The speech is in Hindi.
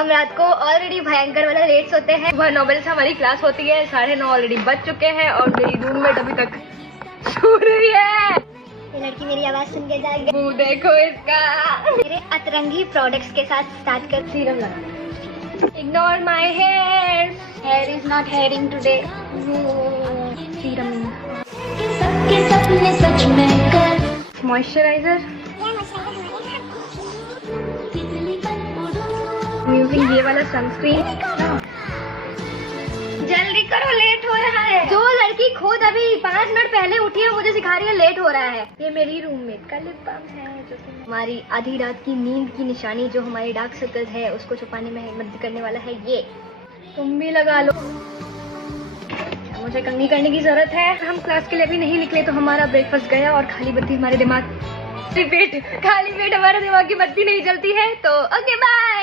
हम रात को ऑलरेडी भयंकर वाला लेट सोते हैं। सुबह 9 बजे से हमारी क्लास होती है, 9:30 ऑलरेडी बज चुके हैं और मेरी रूममेट अभी तक सो रही है। ये लड़की मेरी आवाज सुन के जाएगी। मुंह देखो इसका। मेरे अतरंगी प्रोडक्ट्स के साथ स्टार्ट कर। सीरम लगा। Ignore my hair, hair is not hairing today. Serum सच में मॉइस्चराइजर, यूजिंग ये वाला सनस्क्रीन। जल्दी करो, लेट हो रहा है। जो लड़की खुद अभी 5 मिनट पहले उठी है मुझे सिखा रही है लेट हो रहा है। ये मेरी रूममेट का लिप बाम है जो कि हमारी आधी रात की नींद की निशानी, जो हमारी डार्क सर्कल है उसको छुपाने में मदद करने वाला है। ये तुम भी लगा लो, मुझे कंघी करने की जरूरत है। हम क्लास के लिए अभी नहीं निकले तो हमारा ब्रेकफास्ट गया और खाली बत्ती हमारे दिमाग, खाली पेट हमारे दिमाग की बत्ती नहीं जलती है। तो ओके बाय।